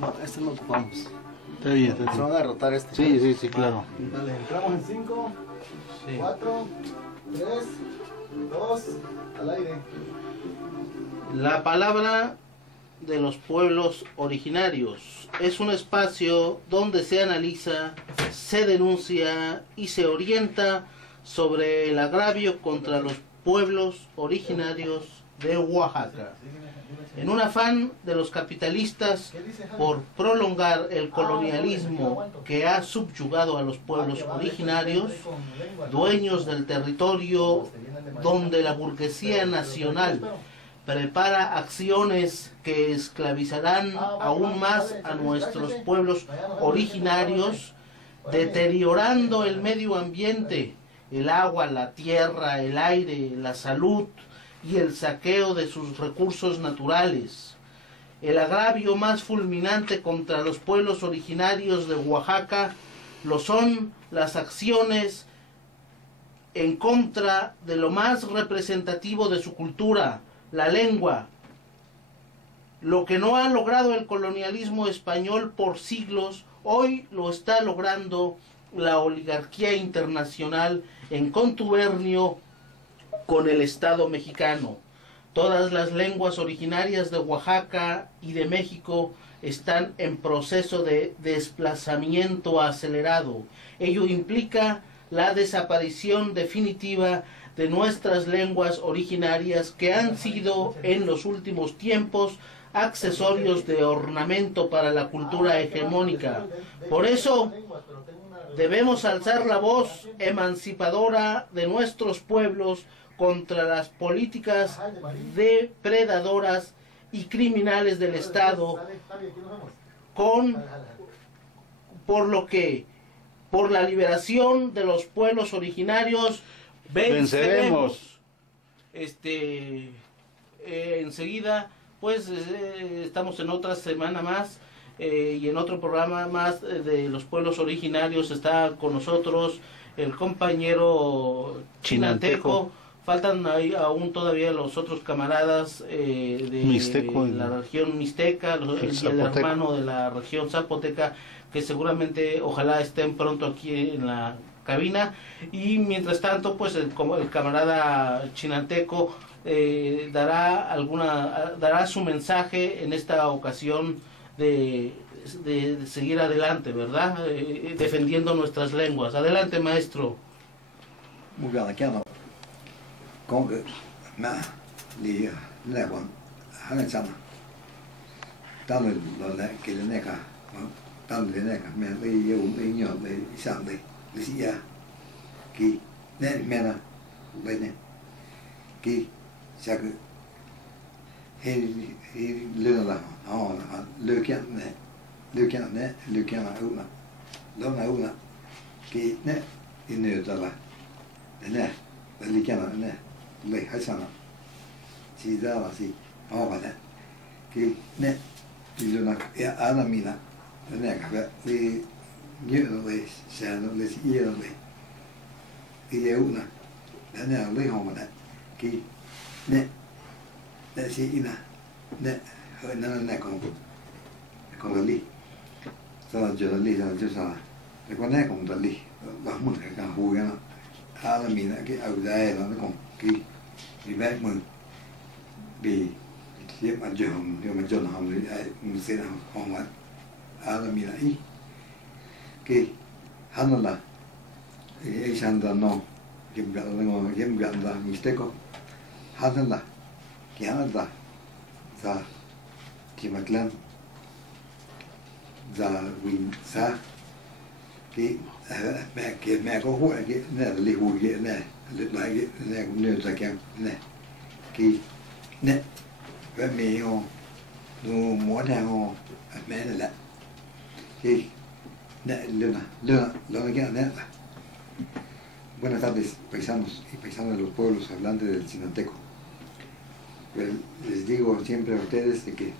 No, este no ocupamos. Está bien, está Se van bien. a derrotar este. Sí, sí, sí, claro. Vale, entramos en 5, Sí. 4, 3, 2, al aire. La palabra de los pueblos originarios es un espacio donde se analiza, se denuncia y se orienta sobre el agravio contra los pueblos originarios de Oaxaca. En un afán de los capitalistas por prolongar el colonialismo que ha subyugado a los pueblos originarios, dueños del territorio donde la burguesía nacional prepara acciones que esclavizarán aún más a nuestros pueblos originarios, deteriorando el medio ambiente, el agua, la tierra, el aire, la salud y el saqueo de sus recursos naturales. El agravio más fulminante contra los pueblos originarios de Oaxaca lo son las acciones en contra de lo más representativo de su cultura, la lengua. Lo que no ha logrado el colonialismo español por siglos, hoy lo está logrando la oligarquía internacional en contubernio con el Estado mexicano. Todas las lenguas originarias de Oaxaca y de México están en proceso de desplazamiento acelerado. Ello implica la desaparición definitiva de nuestras lenguas originarias que han sido en los últimos tiempos accesorios de ornamento para la cultura hegemónica. Por eso debemos alzar la voz emancipadora de nuestros pueblos contra las políticas depredadoras y criminales del Estado, por la liberación de los pueblos originarios venceremos. Enseguida, pues estamos en otra semana más y en otro programa más de los pueblos originarios. Está con nosotros el compañero Chinanteco. Faltan ahí aún todavía los otros camaradas de Mixteco, la región Mixteca, el hermano de la región Zapoteca, que seguramente ojalá estén pronto aquí en la cabina. Y mientras tanto, pues como el camarada Chinanteco dará su mensaje en esta ocasión de seguir adelante, ¿verdad? Defendiendo nuestras lenguas. Adelante, maestro. Muy bien, aquí ando. Con que me li le con han chama tan lo le que le neca tan le neca me le yo me ño le sang le si ya ki ne me na bene ki cha que he le la le que ne una lo na una ki ne ine da la ne le que ne le hasana si da así ahora que ne y lo na ya ana mina ne ka le yo le se no le si yo le y de una ne le homa que ne si ina ne ne con li sa yo li sa yo sa le con ne con li la mun ka hu ya ana mina que audae no con que vì vậy mình vì hiện mà trường học mình sẽ làm học mà là mình lại cái hắn là cái sản phẩm nó kiểm gần là mistake hắn là cái hắn là za thì mặt lên za win sa cái mẹ có hụi cái này là li hụi cái này lịch lại cái này cũng nên ra kem này cái này cái mì hồ đồ món này hồ mẹ này là cái này luna cái này là buenas tardes paisanos y paisanas de los pueblos hablantes del Chinanteco. Pues les digo siempre a ustedes de que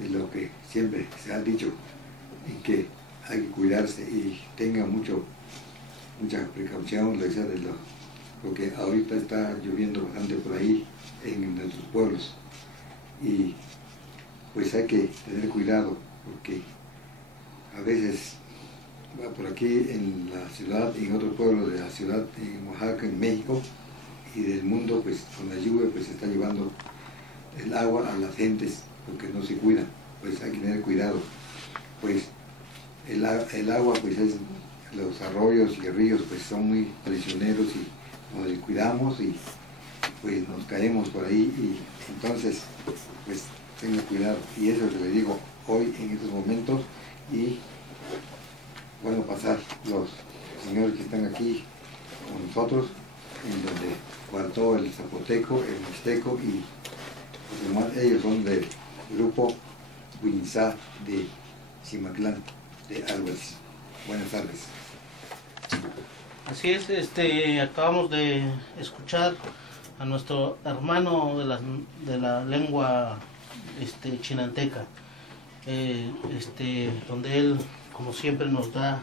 de lo que siempre se ha dicho y que hay que cuidarse y tengan mucha precaución, de lo que ahorita está lloviendo bastante por ahí en nuestros pueblos y pues hay que tener cuidado, porque a veces va por aquí en la ciudad y en otro pueblo de la ciudad, en Oaxaca, en México, y del mundo, pues con la lluvia pues se está llevando el agua a las gentes, porque no se cuidan, pues hay que tener cuidado. Pues el agua, pues es, los arroyos y ríos pues son muy traicioneros y nos descuidamos y pues nos caemos por ahí, y entonces pues tenga cuidado, y eso es lo que le digo hoy en estos momentos. Y bueno, pasar los señores que están aquí con nosotros, en donde faltó el zapoteco, el mixteco, y los demás, ellos son del grupo Huinzá de Cimatlán de Álvarez. Buenas tardes. Así es, acabamos de escuchar a nuestro hermano de la lengua chinanteca, donde él, como siempre, nos da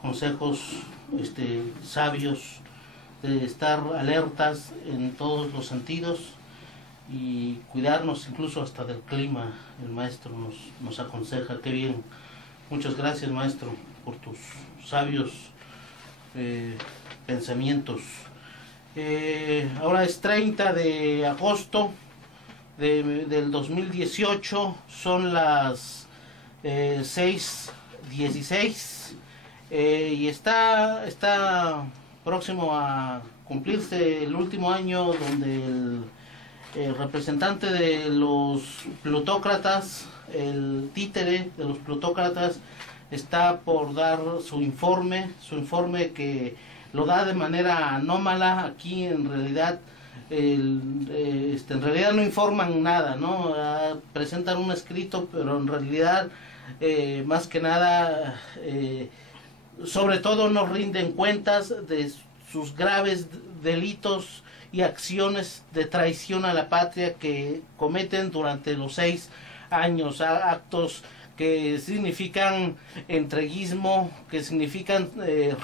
consejos sabios de estar alertas en todos los sentidos y cuidarnos incluso hasta del clima. El maestro nos aconseja. Qué bien. Muchas gracias, maestro, por tus sabios pensamientos. Ahora es 30 de agosto del 2018, son las 6:16, y está próximo a cumplirse el último año donde el representante de los plutócratas, el títere de los plutócratas, está por dar su informe que lo da de manera anómala. Aquí en realidad no informan nada, ¿no? Presentan un escrito, pero en realidad más que nada sobre todo no rinden cuentas de sus graves delitos y acciones de traición a la patria que cometen durante los 6 años, actos que significan entreguismo, que significan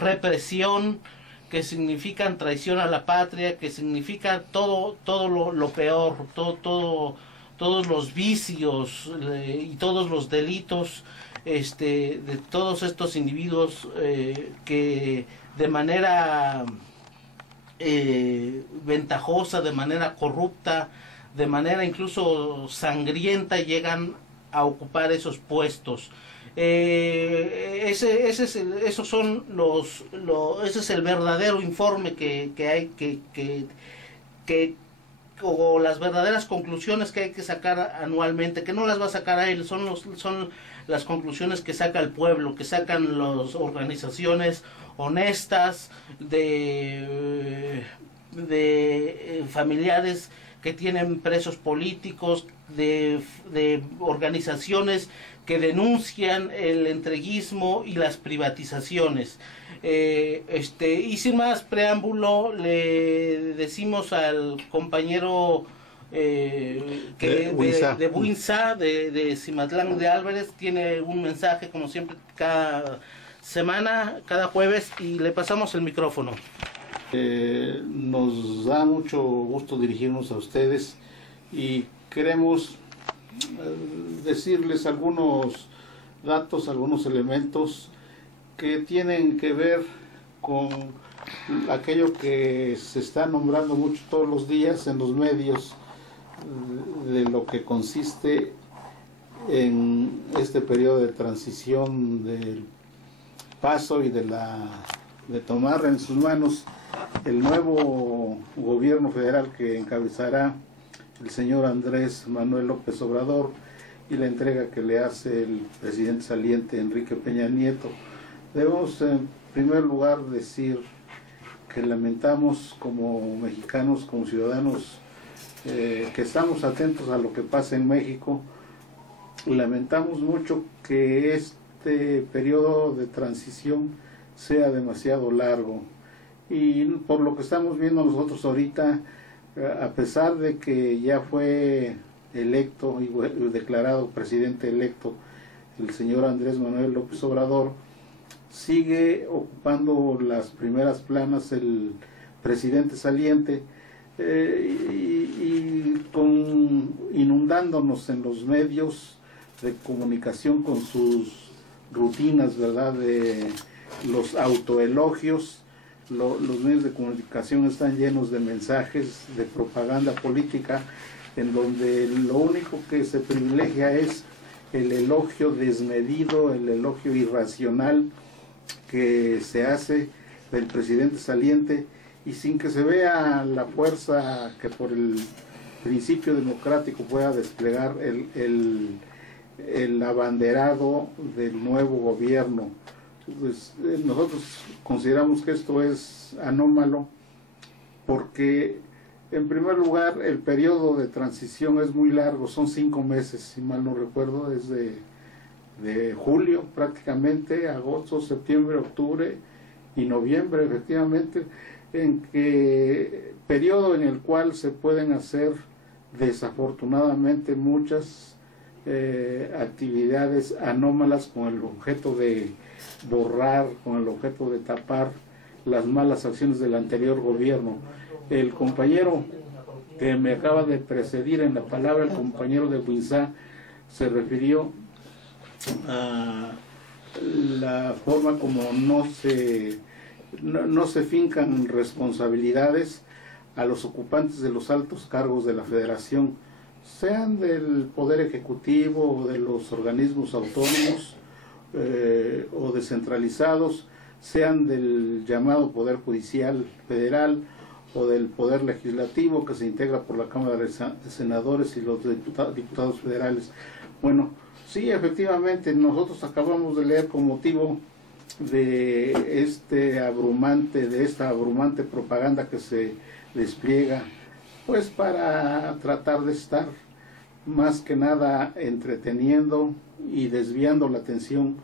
represión, que significan traición a la patria, que significa todo lo peor, todos los vicios y todos los delitos de todos estos individuos que de manera ventajosa, de manera corrupta, de manera incluso sangrienta llegan a ocupar esos puestos. Ese es el verdadero informe que hay o las verdaderas conclusiones que hay que sacar anualmente, que no las va a sacar a él, son las conclusiones que saca el pueblo, que sacan las organizaciones honestas de familiares que tienen presos políticos, de organizaciones que denuncian el entreguismo y las privatizaciones. Y sin más preámbulo, le decimos al compañero de Huinzá, de Cimatlán de Álvarez, tiene un mensaje como siempre cada semana, cada jueves, y le pasamos el micrófono. Nos da mucho gusto dirigirnos a ustedes y queremos decirles algunos datos, algunos elementos que tienen que ver con aquello que se está nombrando mucho todos los días en los medios, de lo que consiste en este periodo de transición del paso y de tomar en sus manos el nuevo gobierno federal que encabezará el señor Andrés Manuel López Obrador, y la entrega que le hace el presidente saliente Enrique Peña Nieto. Debemos en primer lugar decir que lamentamos como mexicanos, como ciudadanos que estamos atentos a lo que pasa en México, lamentamos mucho que este periodo de transición sea demasiado largo, y por lo que estamos viendo nosotros ahorita, a pesar de que ya fue electo y declarado presidente electo el señor Andrés Manuel López Obrador, sigue ocupando las primeras planas el presidente saliente, y inundándonos en los medios de comunicación con sus rutinas, ¿verdad?, de los autoelogios. Los medios de comunicación están llenos de mensajes de propaganda política, en donde lo único que se privilegia es el elogio desmedido, el elogio irracional que se hace del presidente saliente, y sin que se vea la fuerza que por el principio democrático pueda desplegar el abanderado del nuevo gobierno. Pues, nosotros consideramos que esto es anómalo porque, en primer lugar, el periodo de transición es muy largo, son 5 meses, si mal no recuerdo, es de julio prácticamente, agosto, septiembre, octubre y noviembre, efectivamente, periodo en el cual se pueden hacer desafortunadamente muchas actividades anómalas con el objeto de borrar, con el objeto de tapar las malas acciones del anterior gobierno. El compañero que me acaba de precedir en la palabra, el compañero de Huinzá, se refirió a la forma como no se fincan responsabilidades a los ocupantes de los altos cargos de la Federación, sean del Poder Ejecutivo o de los organismos autónomos o descentralizados, sean del llamado Poder Judicial Federal o del Poder Legislativo, que se integra por la Cámara de Senadores y los diputados federales. Bueno, sí, efectivamente, nosotros acabamos de leer con motivo de esta abrumante propaganda que se despliega, pues para tratar de estar más que nada entreteniendo y desviando la atención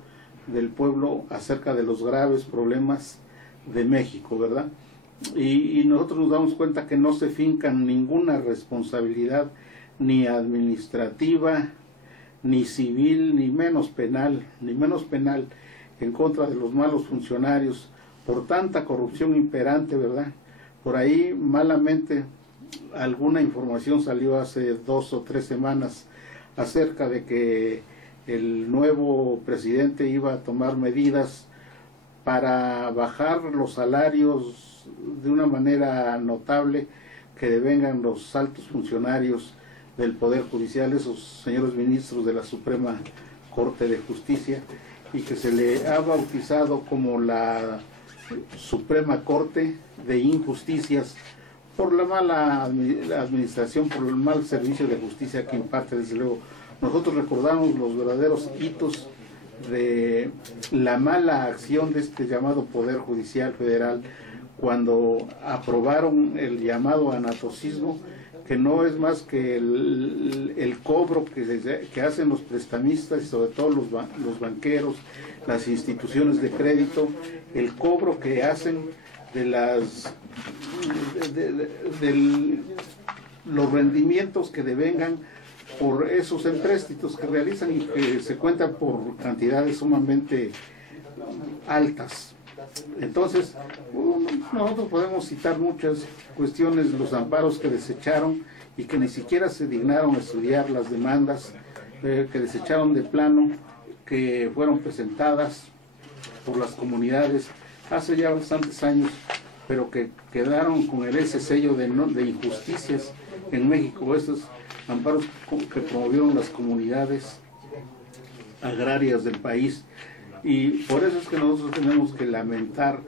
del pueblo acerca de los graves problemas de México, ¿verdad? Y nosotros nos damos cuenta que no se fincan ninguna responsabilidad, ni administrativa, ni civil, ni menos penal, en contra de los malos funcionarios por tanta corrupción imperante, ¿verdad? Por ahí malamente alguna información salió hace 2 o 3 semanas acerca de que el nuevo presidente iba a tomar medidas para bajar los salarios de una manera notable, que devengan los altos funcionarios del Poder Judicial, esos señores ministros de la Suprema Corte de Justicia, y que se le ha bautizado como la Suprema Corte de Injusticias por la mala administración, por el mal servicio de justicia que imparte. Desde luego, nosotros recordamos los verdaderos hitos de la mala acción de este llamado Poder Judicial Federal cuando aprobaron el llamado anatocismo, que no es más que el cobro que hacen los prestamistas y sobre todo los banqueros, las instituciones de crédito, el cobro que hacen de los rendimientos que devengan por esos empréstitos que realizan y que se cuentan por cantidades sumamente altas. Entonces, nosotros podemos citar muchas cuestiones, los amparos que desecharon y que ni siquiera se dignaron a estudiar las demandas, que desecharon de plano, que fueron presentadas por las comunidades hace ya bastantes años, pero que quedaron con ese sello de injusticias en México, esos amparos que promovieron las comunidades agrarias del país. Y por eso es que nosotros tenemos que lamentar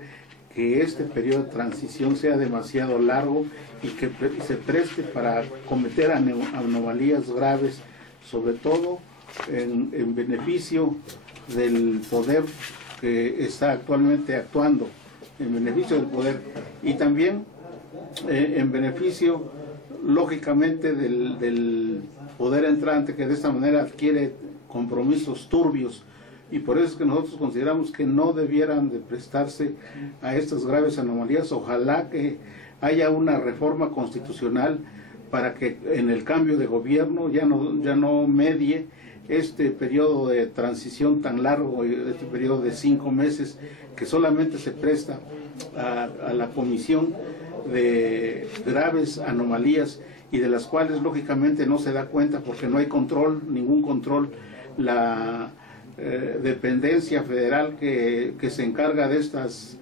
que este periodo de transición sea demasiado largo y que se preste para cometer anomalías graves, sobre todo en beneficio del poder que está actualmente actuando, en beneficio del poder, y también en beneficio, lógicamente, del poder entrante, que de esta manera adquiere compromisos turbios. Y por eso es que nosotros consideramos que no debieran de prestarse a estas graves anomalías. Ojalá que haya una reforma constitucional para que en el cambio de gobierno ya no medie este periodo de transición tan largo, este periodo de 5 meses, que solamente se presta a la comisión de graves anomalías y de las cuales lógicamente no se da cuenta porque no hay control, ningún control la dependencia federal que se encarga de estas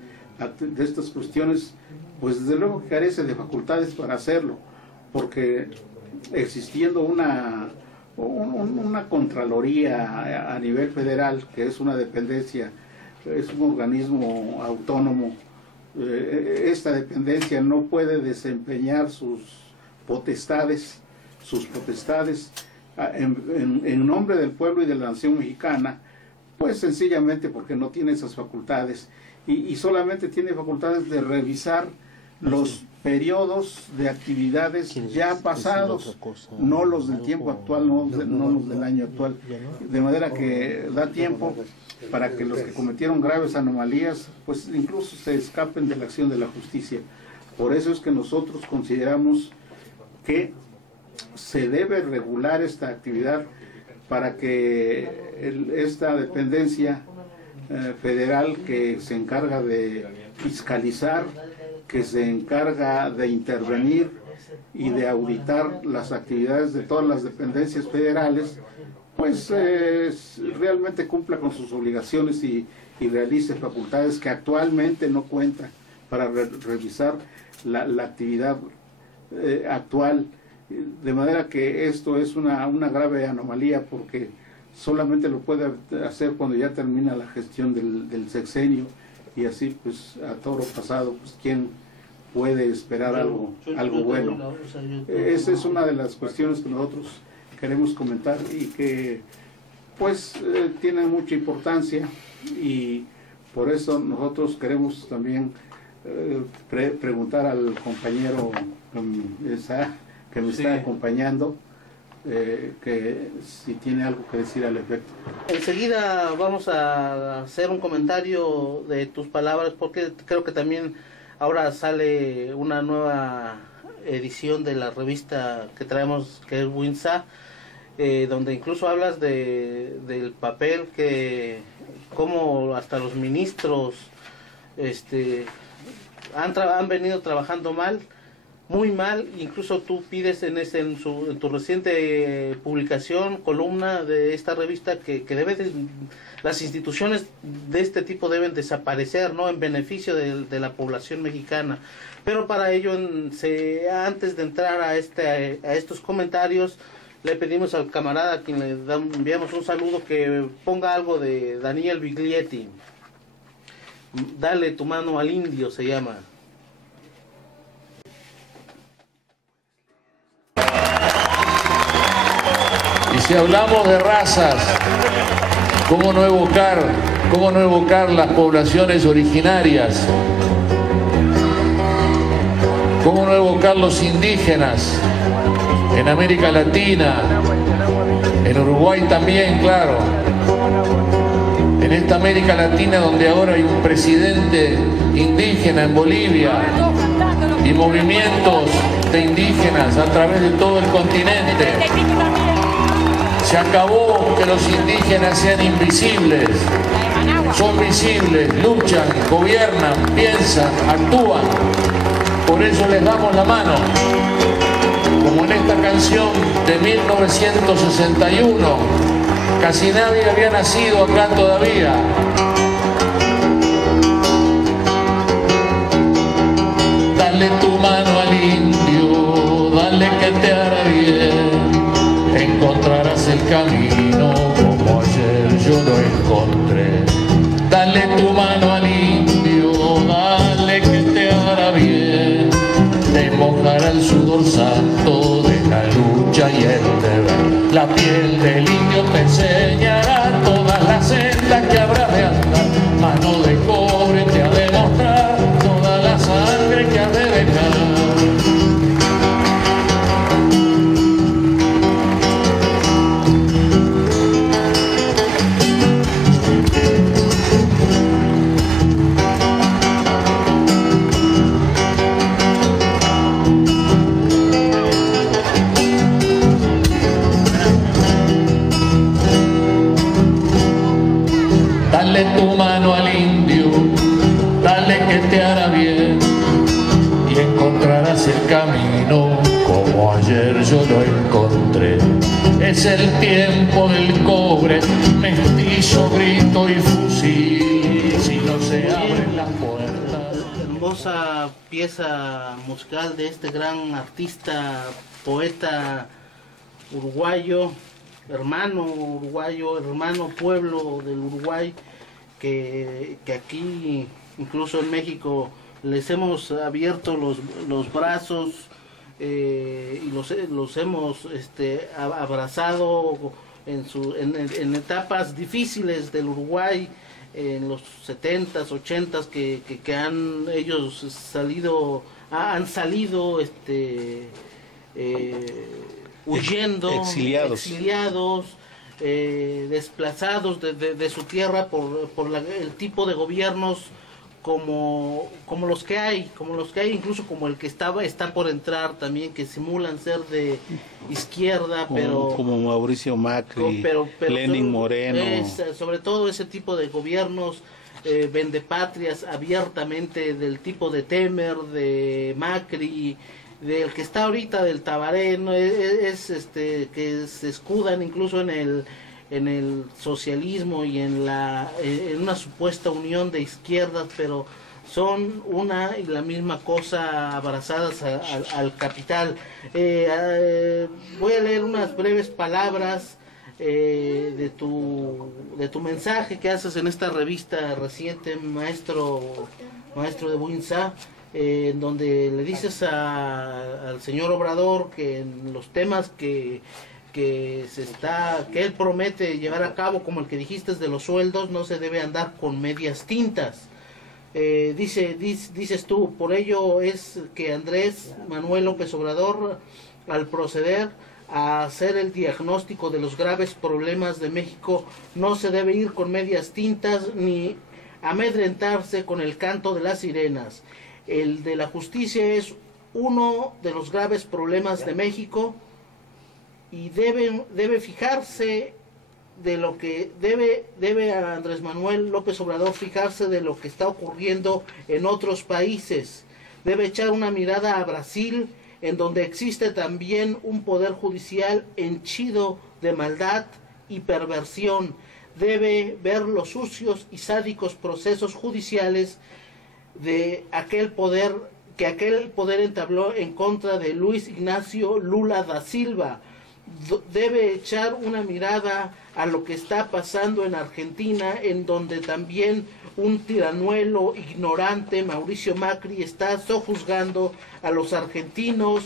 cuestiones, pues desde luego que carece de facultades para hacerlo, porque existiendo una Contraloría a nivel federal, que es una dependencia, es un organismo autónomo, esta dependencia no puede desempeñar sus potestades en nombre del pueblo y de la nación mexicana, pues sencillamente porque no tiene esas facultades y solamente tiene facultades de revisar los periodos de actividades ya pasados, no los del tiempo actual, no los del año actual, de manera que da tiempo para que los que cometieron graves anomalías pues incluso se escapen de la acción de la justicia. Por eso es que nosotros consideramos que se debe regular esta actividad para que esta dependencia federal que se encarga de fiscalizar, que se encarga de intervenir y de auditar las actividades de todas las dependencias federales, pues realmente cumpla con sus obligaciones y realice facultades que actualmente no cuenta para revisar la actividad actual. De manera que esto es una grave anomalía, porque solamente lo puede hacer cuando ya termina la gestión del sexenio, y así pues a toro pasado, pues quién puede esperar algo bueno. Esa es una de las cuestiones que nosotros queremos comentar y que pues tienen mucha importancia, y por eso nosotros queremos también preguntar al compañero que me está acompañando, que si tiene algo que decir al efecto. Enseguida vamos a hacer un comentario de tus palabras, porque creo que también ahora sale una nueva edición de la revista que traemos, que es WINSA, donde incluso hablas del papel que, como hasta los ministros han venido trabajando mal, muy mal. Incluso tú pides en tu reciente publicación, columna de esta revista, que las instituciones de este tipo deben desaparecer, ¿no?, en beneficio de la población mexicana. Pero para ello, antes de entrar a estos comentarios, le pedimos al camarada, a quien le enviamos un saludo, que ponga algo de Daniel Biglietti. Dale tu mano al indio, se llama. Y si hablamos de razas, ¿cómo no evocar las poblaciones originarias? ¿Cómo no evocar los indígenas en América Latina, en Uruguay también, claro? En esta América Latina, donde ahora hay un presidente indígena, en Bolivia, y movimientos de indígenas a través de todo el continente. Se acabó que los indígenas sean invisibles. Son visibles, luchan, gobiernan, piensan, actúan. Por eso les damos la mano. Como en esta canción de 1961, casi nadie había nacido acá todavía. Dale tu mano al indio, dale que te hará bien. Encontrarás el camino como ayer yo lo encontré. Dale tu mano al indio, dale que te hará bien. Te mojará el sudor santo de la lucha y el deber. La piel del indio te enseñará todas las sendas que habrás de andar. Mano de cobre te ha de mostrar toda la sangre que ha de dejar. Dale tu mano al indio, dale que te hará bien, y encontrarás el camino como ayer yo lo encontré. Es el tiempo del cobre, mestizo, grito y fusil. Si no se abren las puertas. Hermosa pieza musical de este gran artista, poeta uruguayo, hermano pueblo del Uruguay, que aquí, incluso en México, les hemos abierto los brazos y los hemos abrazado en etapas difíciles del Uruguay, en los 70s, 80s, que han ellos han salido huyendo, exiliados, desplazados de su tierra por el tipo de gobiernos como los que hay, incluso como el que está por entrar también, que simulan ser de izquierda, como Mauricio Macri, Lenin Moreno, sobre todo ese tipo de gobiernos vendepatrias abiertamente, del tipo de Temer, de Macri, del que está ahorita, del Tabaré, ¿no? Que se escudan incluso en el socialismo y en una supuesta unión de izquierdas, pero son una y la misma cosa, abrazadas al capital. Voy a leer unas breves palabras de tu mensaje que haces en esta revista reciente, maestro de Buinza, en donde le dices al señor Obrador que en los temas que él promete llevar a cabo, como el que dijiste de los sueldos, no se debe andar con medias tintas. Dices tú, por ello es que Andrés Manuel López Obrador, al proceder a hacer el diagnóstico de los graves problemas de México, no se debe ir con medias tintas ni amedrentarse con el canto de las sirenas. El de la justicia es uno de los graves problemas de México, y debe fijarse de lo que debe a Andrés Manuel López Obrador fijarse de lo que está ocurriendo en otros países. Debe echar una mirada a Brasil, en donde existe también un poder judicial henchido de maldad y perversión. Debe ver los sucios y sádicos procesos judiciales de aquel poder entabló en contra de Luis Ignacio Lula da Silva. Debe echar una mirada a lo que está pasando en Argentina, en donde también un tiranuelo ignorante, Mauricio Macri, está sojuzgando a los argentinos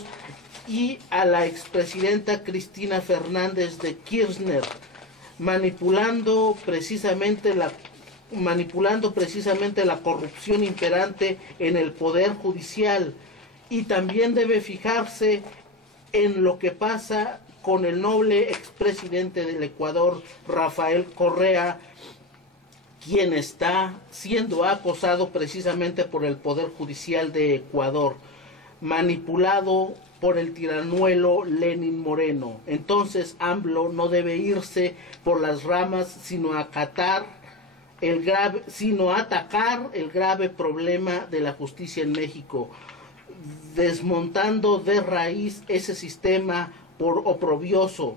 y a la expresidenta Cristina Fernández de Kirchner, manipulando precisamente la corrupción imperante en el poder judicial. Y también debe fijarse en lo que pasa con el noble expresidente del Ecuador, Rafael Correa, quien está siendo acosado precisamente por el Poder Judicial de Ecuador, manipulado por el tiranuelo Lenin Moreno. Entonces AMLO no debe irse por las ramas, sino atacar el grave problema de la justicia en México, desmontando de raíz ese sistema por oprobioso.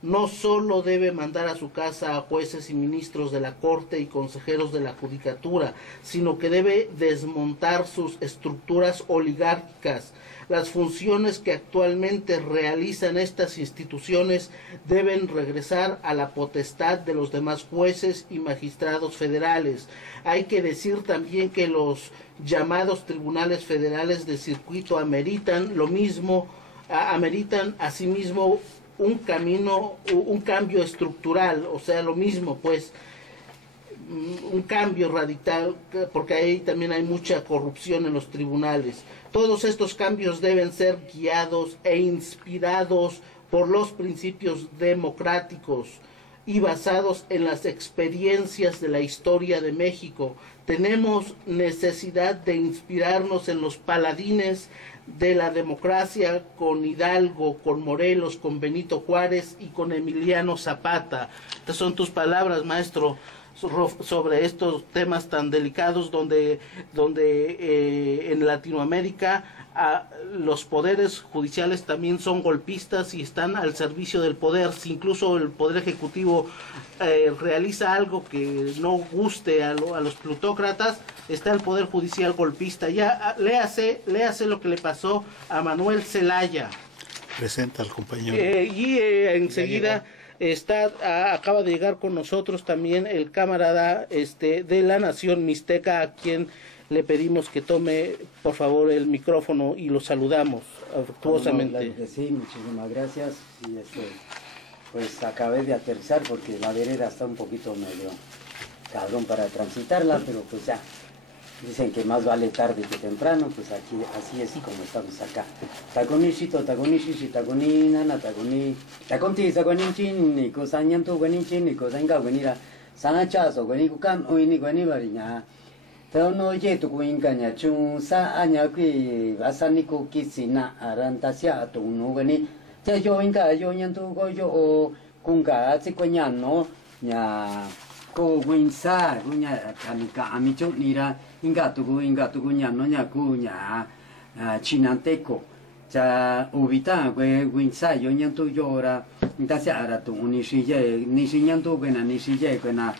No solo debe mandar a su casa a jueces y ministros de la Corte y consejeros de la Judicatura, sino que debe desmontar sus estructuras oligárquicas. Las funciones que actualmente realizan estas instituciones deben regresar a la potestad de los demás jueces y magistrados federales. Hay que decir también que los llamados tribunales federales de circuito ameritan asimismo un cambio estructural, o sea, lo mismo, pues, un cambio radical, porque ahí también hay mucha corrupción en los tribunales. Todos estos cambios deben ser guiados e inspirados por los principios democráticos y basados en las experiencias de la historia de México. Tenemos necesidad de inspirarnos en los paladines de la democracia, con Hidalgo, con Morelos, con Benito Juárez y con Emiliano Zapata. Estas son tus palabras, maestro, sobre estos temas tan delicados donde en Latinoamérica los poderes judiciales también son golpistas y están al servicio del poder. Si incluso el poder ejecutivo realiza algo que no guste a los plutócratas, está el poder judicial golpista. Ya léase lo que le pasó a Manuel Zelaya. Presenta al compañero. Enseguida acaba de llegar con nosotros también el camarada de la Nación Mixteca, a quien le pedimos que tome por favor el micrófono y lo saludamos afectuosamente. Claro que sí, muchísimas gracias. Y pues acabé de aterrizar porque la vereda está un poquito medio cabrón para transitarla, pero pues ya dicen que más vale tarde que temprano, pues aquí así es como estamos acá. Taconishito, taconishishi, taconinana, taconti, taconichin, ni cosañanto, guanichin, ni cosañga, guanira, sanachazo, guanicucam, uini, guanibariña. Pero no yeto guingaña, chun sa aña que asanico kisina, arantasia, tu no guani. Ya yo inga, yo ñanto goyo o kunga, chicoñano, ña. Ko winsa gunya kamika amicho nira inga tugu nya no nya ku nya chinanteco cha ubita we winsa yo nyanto yora intasa ara tu unishije nishinyanto bena nishije bena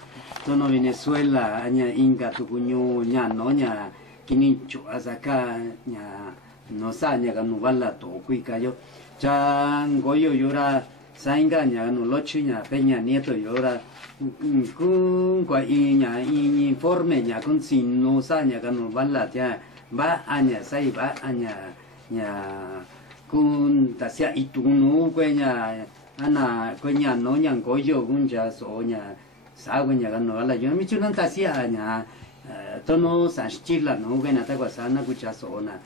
tono Venezuela nya inga tugu nya no nya kinincho azaka nya no sa nya ganu bala to kuika yo cha goyo yora sainga nya no lochi nya peña nieto yora con informe ya con sin no saña con bala ya va aña sai va aña ya con tasia itu no cuenya ana cuenya no ñan goyo gunja soña saguña gano bala yo mi chunan tasia aña tono sanchila no buena ta guasana gucha sona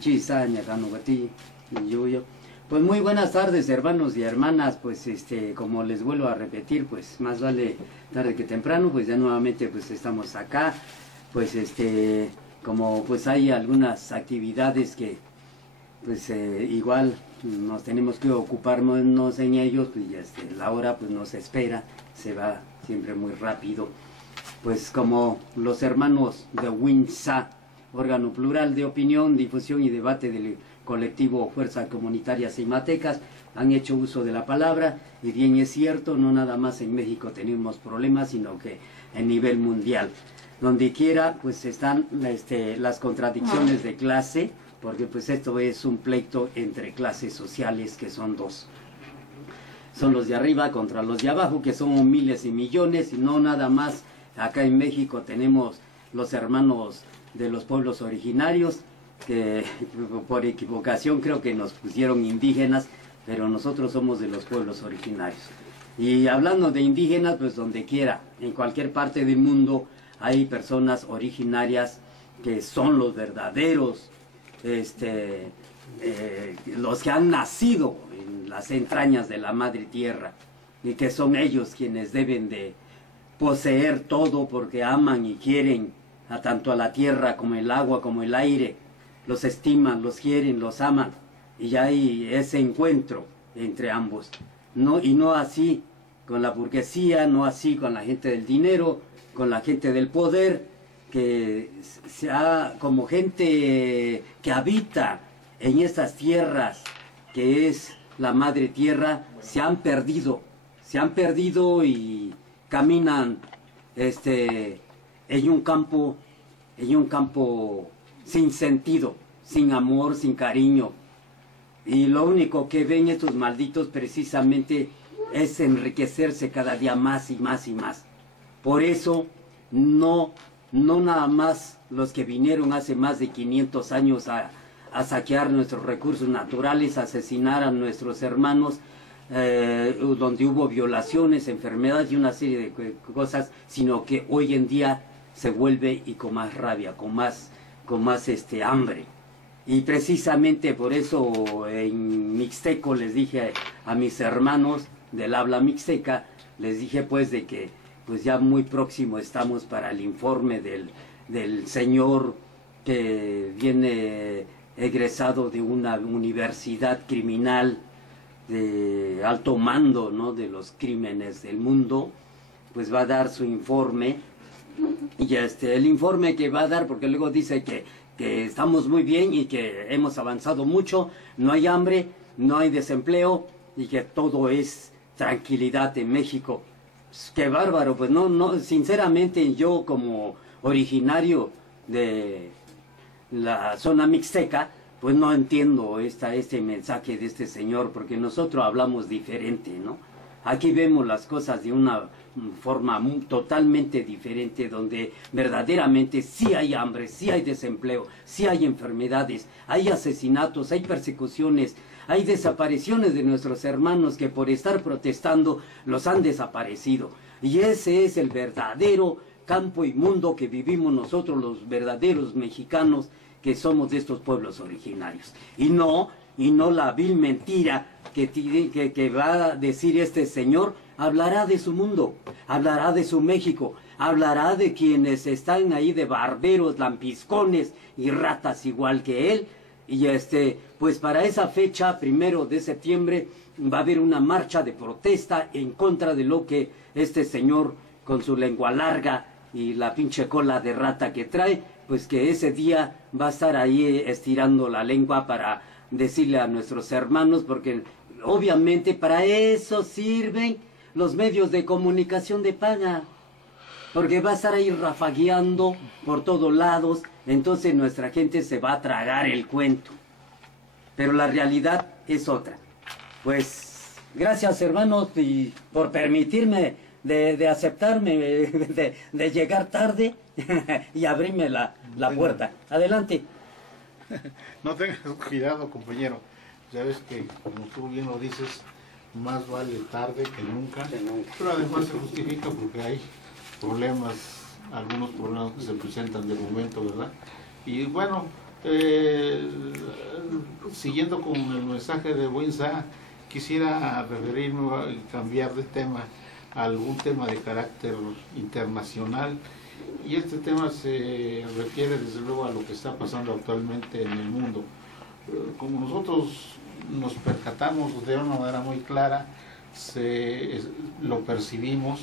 chi saña gano gati yo. Pues muy buenas tardes, hermanos y hermanas, pues como les vuelvo a repetir, pues más vale tarde que temprano, pues ya nuevamente pues estamos acá, pues como pues hay algunas actividades que pues igual nos tenemos que ocuparnos en ellos, pues la hora pues nos espera, se va siempre muy rápido, pues como los hermanos de WINSA, órgano plural de opinión, difusión y debate del colectivo Fuerzas Comunitarias Cimatecas, han hecho uso de la palabra, y bien es cierto, no nada más en México tenemos problemas, sino que a nivel mundial. Donde quiera, pues están las contradicciones de clase, porque pues esto es un pleito entre clases sociales que son dos. Son los de arriba contra los de abajo, que son miles y millones, y no nada más. Acá en México tenemos los hermanos de los pueblos originarios, que por equivocación creo que nos pusieron indígenas, pero nosotros somos de los pueblos originarios. Y hablando de indígenas, pues donde quiera, en cualquier parte del mundo hay personas originarias que son los verdaderos, los que han nacido en las entrañas de la madre tierra, y que son ellos quienes deben de poseer todo porque aman y quieren tanto a la tierra como el agua como el aire. Los estiman, los quieren, los aman, y ya hay ese encuentro entre ambos. Y no así con la burguesía, no así con la gente del dinero, con la gente del poder, que como gente que habita en estas tierras, que es la madre tierra, se han perdido y caminan en un campo sin sentido, sin amor, sin cariño. Y lo único que ven estos malditos precisamente es enriquecerse cada día más y más y más. Por eso, no nada más los que vinieron hace más de 500 años a saquear nuestros recursos naturales, a asesinar a nuestros hermanos, donde hubo violaciones, enfermedades y una serie de cosas, sino que hoy en día se vuelve y con más rabia, con más hambre. Y precisamente por eso en mixteco les dije a mis hermanos del habla mixteca, les dije pues de que pues ya muy próximo estamos para el informe del señor que viene egresado de una universidad criminal de alto mando, ¿no?, de los crímenes del mundo, pues va a dar su informe. Y el informe que va a dar, porque luego dice que que estamos muy bien y que hemos avanzado mucho, no hay hambre, no hay desempleo y que todo es tranquilidad en México. Pues, qué bárbaro, pues no, sinceramente yo como originario de la zona mixteca, pues no entiendo este mensaje de este señor, porque nosotros hablamos diferente, ¿no? Aquí vemos las cosas de una forma totalmente diferente, donde verdaderamente sí hay hambre, sí hay desempleo, sí hay enfermedades, hay asesinatos, hay persecuciones, hay desapariciones de nuestros hermanos que por estar protestando los han desaparecido. Y ese es el verdadero campo inmundo que vivimos nosotros, los verdaderos mexicanos que somos de estos pueblos originarios. Y no la vil mentira que va a decir este señor. Hablará de su mundo, hablará de su México, hablará de quienes están ahí de barberos, lampiscones y ratas igual que él. Y pues para esa fecha, 1 de septiembre, va a haber una marcha de protesta en contra de lo que este señor, con su lengua larga y la pinche cola de rata que trae, pues que ese día va a estar ahí estirando la lengua para decirle a nuestros hermanos, porque obviamente para eso sirven los medios de comunicación de paga, porque va a estar ahí rafagueando por todos lados, entonces nuestra gente se va a tragar el cuento. Pero la realidad es otra. Pues gracias, hermanos, y por permitirme de aceptarme, de llegar tarde y abrirme la puerta. Adelante. No tengas cuidado, compañero. Ya ves que, como tú bien lo dices, más vale tarde que nunca. Pero además se justifica porque hay algunos problemas que se presentan de momento, ¿verdad? Y bueno, siguiendo con el mensaje de Buinza, quisiera referirme y cambiar de tema a algún tema de carácter internacional, y este tema se refiere desde luego a lo que está pasando actualmente en el mundo. Como nosotros nos percatamos de una manera muy clara, lo percibimos,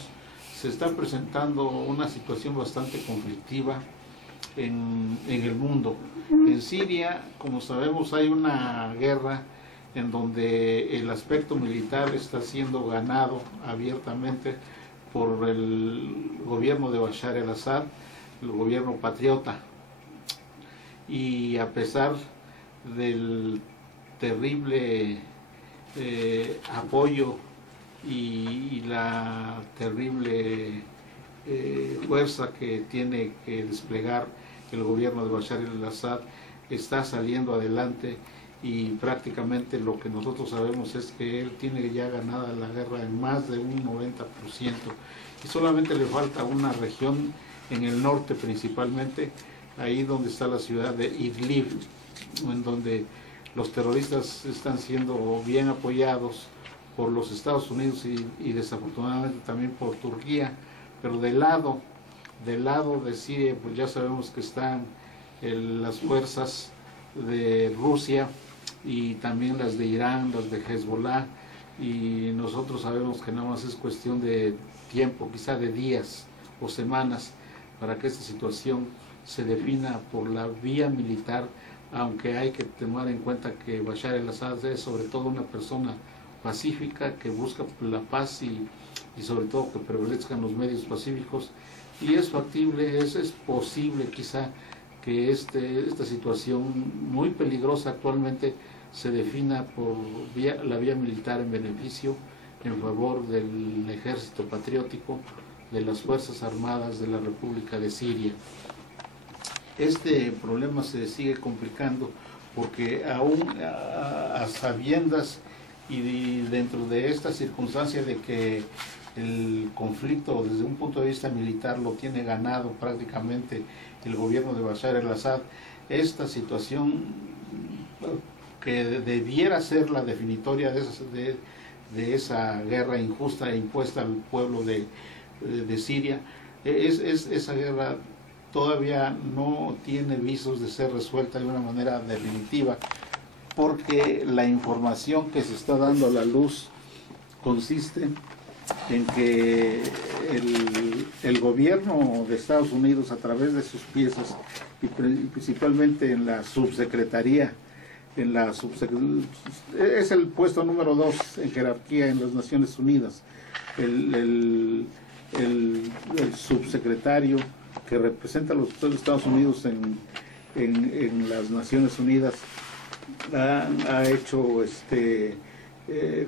se está presentando una situación bastante conflictiva en el mundo. En Siria, como sabemos, hay una guerra en donde el aspecto militar está siendo ganado abiertamente por el gobierno de Bashar el-Assad, el gobierno patriota. Y a pesar del terrible apoyo y la terrible fuerza que tiene que desplegar el gobierno de Bashar el-Assad, está saliendo adelante, y prácticamente lo que nosotros sabemos es que él tiene ya ganada la guerra en más de un 90%, y solamente le falta una región en el norte, principalmente ahí donde está la ciudad de Idlib, en donde los terroristas están siendo bien apoyados por los Estados Unidos y desafortunadamente también por Turquía. Pero del lado de Siria, pues ya sabemos que están las fuerzas de Rusia y también las de Irán, las de Hezbollah, y nosotros sabemos que nada más es cuestión de tiempo, quizá de días o semanas, para que esta situación se defina por la vía militar, aunque hay que tomar en cuenta que Bashar el-Assad es sobre todo una persona pacífica que busca la paz y sobre todo que prevalezcan los medios pacíficos, y es factible, es posible quizá que esta situación muy peligrosa actualmente se defina por la vía militar en beneficio, en favor del ejército patriótico, de las Fuerzas Armadas de la República de Siria. Este problema se sigue complicando porque aún a sabiendas y dentro de esta circunstancia de que el conflicto desde un punto de vista militar lo tiene ganado prácticamente el gobierno de Bashar el-Assad, esta situación que debiera ser la definitoria de esa guerra injusta e impuesta al pueblo de Siria, esa guerra todavía no tiene visos de ser resuelta de una manera definitiva, porque la información que se está dando a la luz consiste en que el gobierno de Estados Unidos, a través de sus piezas, y principalmente en la subsecretaría, es el puesto número 2 en jerarquía en las Naciones Unidas, el subsecretario que representa a los Estados Unidos en las Naciones Unidas, ha hecho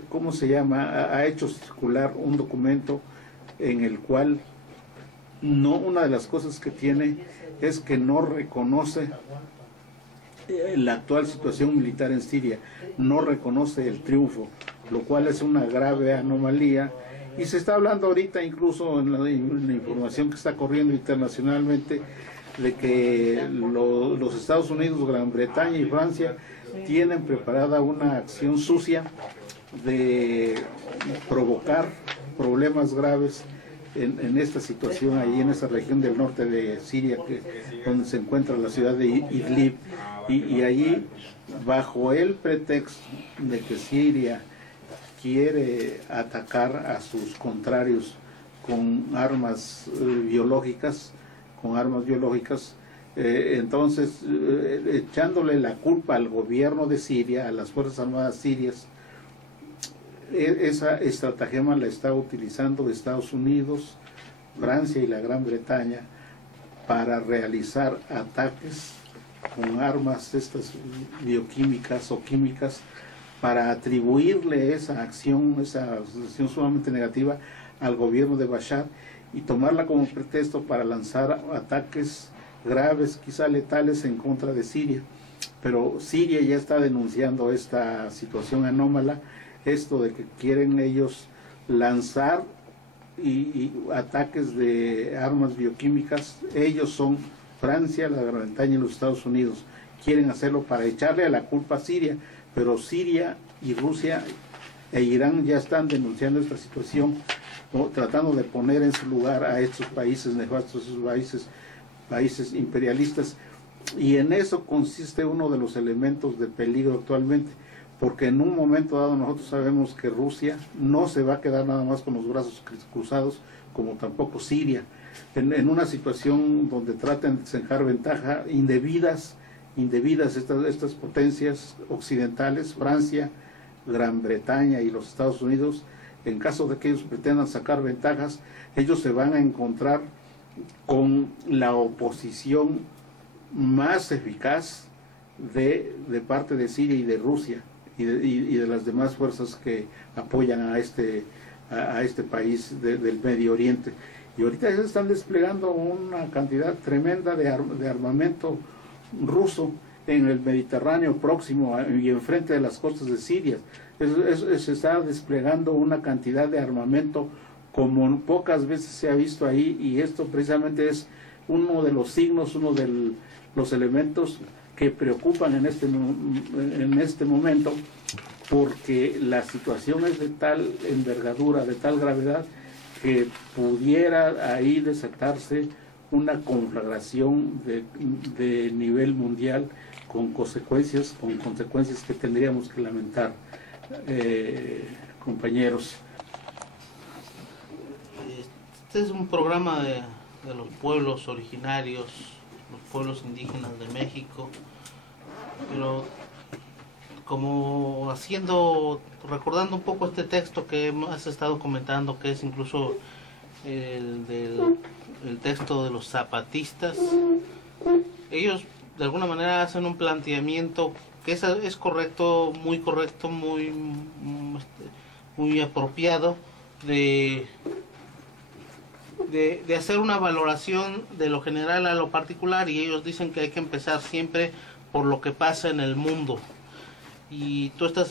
¿cómo se llama? Ha hecho circular un documento en el cual una de las cosas que tiene es que no reconoce la actual situación militar en Siria, no reconoce el triunfo, lo cual es una grave anomalía, y se está hablando ahorita incluso en la información que está corriendo internacionalmente de que los Estados Unidos, Gran Bretaña y Francia tienen preparada una acción sucia de provocar problemas graves en esta situación ahí en esa región del norte de Siria, donde se encuentra la ciudad de Idlib, y allí, bajo el pretexto de que Siria quiere atacar a sus contrarios con armas biológicas, entonces echándole la culpa al gobierno de Siria, a las Fuerzas Armadas sirias. Esa estratagema la está utilizando Estados Unidos, Francia y la Gran Bretaña para realizar ataques con armas estas bioquímicas o químicas, para atribuirle esa acción sumamente negativa al gobierno de Bashar y tomarla como pretexto para lanzar ataques graves, quizá letales, en contra de Siria. Pero Siria ya está denunciando esta situación anómala, esto de que quieren ellos lanzar y ataques de armas bioquímicas. Ellos son Francia, la Gran Bretaña y los Estados Unidos. Quieren hacerlo para echarle a la culpa a Siria, pero Siria y Rusia e Irán ya están denunciando esta situación, tratando de poner en su lugar a estos países nefastos, esos países imperialistas, y en eso consiste uno de los elementos de peligro actualmente, porque en un momento dado nosotros sabemos que Rusia no se va a quedar nada más con los brazos cruzados, como tampoco Siria, en una situación donde tratan de sacar ventaja indebidas estas potencias occidentales, Francia, Gran Bretaña y los Estados Unidos. En caso de que ellos pretendan sacar ventajas, ellos se van a encontrar con la oposición más eficaz de parte de Siria y de Rusia y de las demás fuerzas que apoyan a este país del Medio Oriente. Y ahorita se están desplegando una cantidad tremenda de armamento ruso en el Mediterráneo próximo y enfrente de las costas de Siria. Se está desplegando una cantidad de armamento como pocas veces se ha visto ahí, y esto precisamente es uno de los signos, uno de los elementos que preocupan en este momento, porque la situación es de tal envergadura, de tal gravedad, que pudiera ahí desatarse una conflagración de nivel mundial con consecuencias que tendríamos que lamentar, compañeros. Este es un programa de los pueblos originarios, los pueblos indígenas de México, pero como recordando un poco este texto que has estado comentando, que es incluso el texto de los zapatistas. Ellos de alguna manera hacen un planteamiento que es correcto, muy apropiado, de hacer una valoración de lo general a lo particular, y ellos dicen que hay que empezar siempre por lo que pasa en el mundo. Y tú estás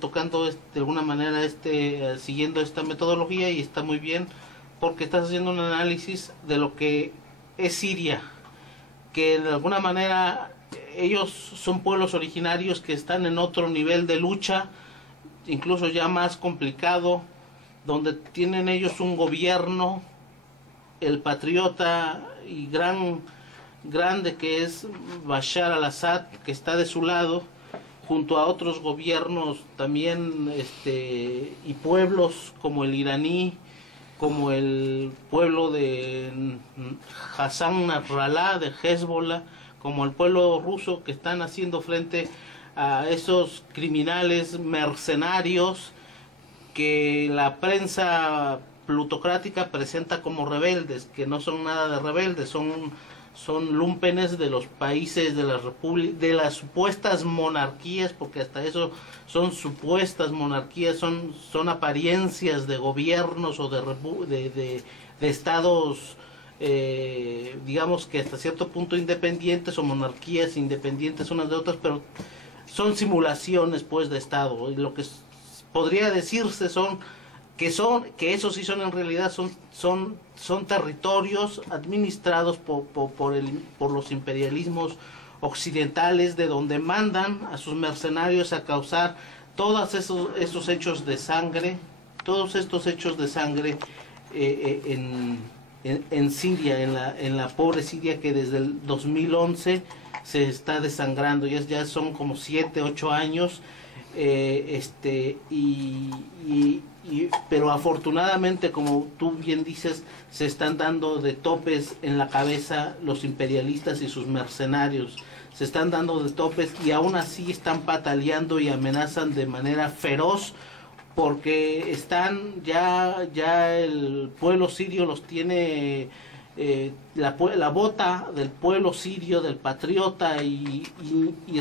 tocando de alguna manera siguiendo esta metodología, y está muy bien, porque estás haciendo un análisis de lo que es Siria, que de alguna manera ellos son pueblos originarios que están en otro nivel de lucha, incluso ya más complicado, donde tienen ellos un gobierno, el patriota y grande que es Bashar al-Assad, que está de su lado, junto a otros gobiernos también y pueblos como el iraní, como el pueblo de Hassan Nasrallah, de Hezbollah, como el pueblo ruso, que están haciendo frente a esos criminales mercenarios que la prensa plutocrática presenta como rebeldes, que no son nada de rebeldes, son lúmpenes de los países de las supuestas monarquías, porque hasta eso son supuestas monarquías, son apariencias de gobiernos o de estados, digamos que hasta cierto punto independientes, o monarquías independientes unas de otras, pero son simulaciones pues de estado. Y lo que podría decirse que esos sí son en realidad son territorios administrados por los imperialismos occidentales, de donde mandan a sus mercenarios a causar todos esos hechos de sangre, todos estos hechos de sangre en Siria, en la pobre Siria, que desde el 2011 se está desangrando. Ya son como 7, 8 años, pero afortunadamente, como tú bien dices, se están dando de topes en la cabeza los imperialistas y sus mercenarios. Se están dando de topes y aún así están pataleando y amenazan de manera feroz, porque están ya el pueblo sirio los tiene, la bota del pueblo sirio, del patriota y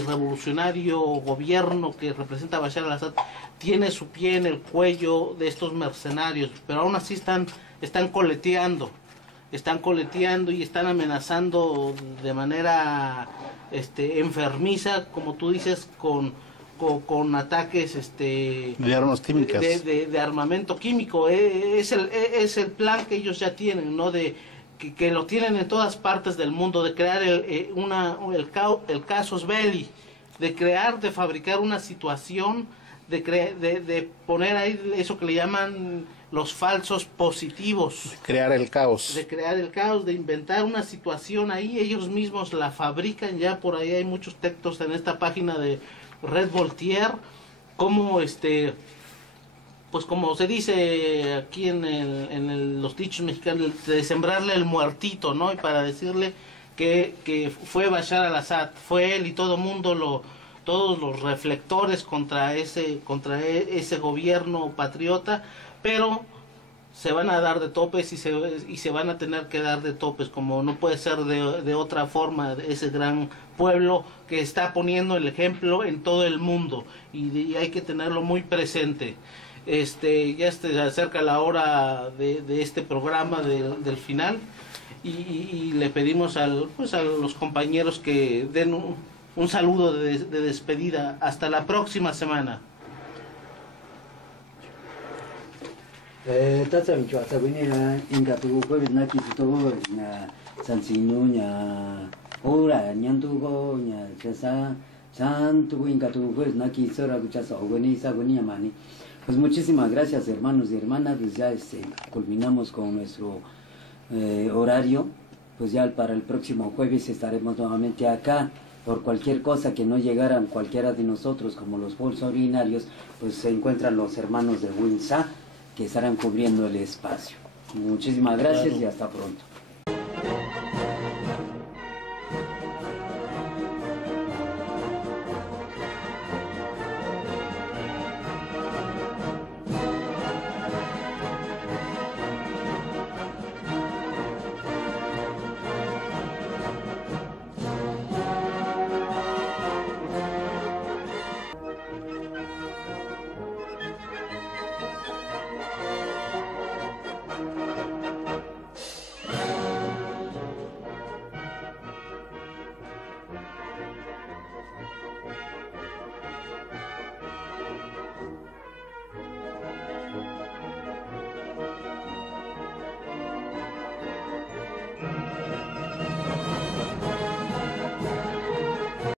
revolucionario gobierno que representa a Bashar al-Assad, tiene su pie en el cuello de estos mercenarios, pero aún así están coleteando y están amenazando de manera enfermiza, como tú dices, con ataques de armas químicas, de armamento químico. Es el plan que ellos ya tienen, ¿no? Que lo tienen en todas partes del mundo, de crear el casus belli, de fabricar una situación, de poner ahí eso que le llaman los falsos positivos, de crear el caos, de inventar una situación ahí. Ellos mismos la fabrican. Ya por ahí hay muchos textos en esta página de Red Voltaire, como pues como se dice aquí en los dichos mexicanos, de sembrarle el muertito, ¿no? Y para decirle que fue Bashar al-Assad, fue él, y todo mundo todos los reflectores contra ese gobierno patriota, pero se van a dar de topes y se van a tener que dar de topes, como no puede ser de otra forma, de ese gran pueblo que está poniendo el ejemplo en todo el mundo, y hay que tenerlo muy presente. Ya se acerca la hora de este programa del final, y le pedimos a los compañeros que den un saludo de despedida. Hasta la próxima semana. Pues muchísimas gracias, hermanos y hermanas. Pues ya culminamos con nuestro horario. Pues ya para el próximo jueves estaremos nuevamente acá. Por cualquier cosa que no llegaran cualquiera de nosotros, como los pueblos originarios, pues se encuentran los hermanos de Winsa, que estarán cubriendo el espacio. Muchísimas gracias, claro, y hasta pronto.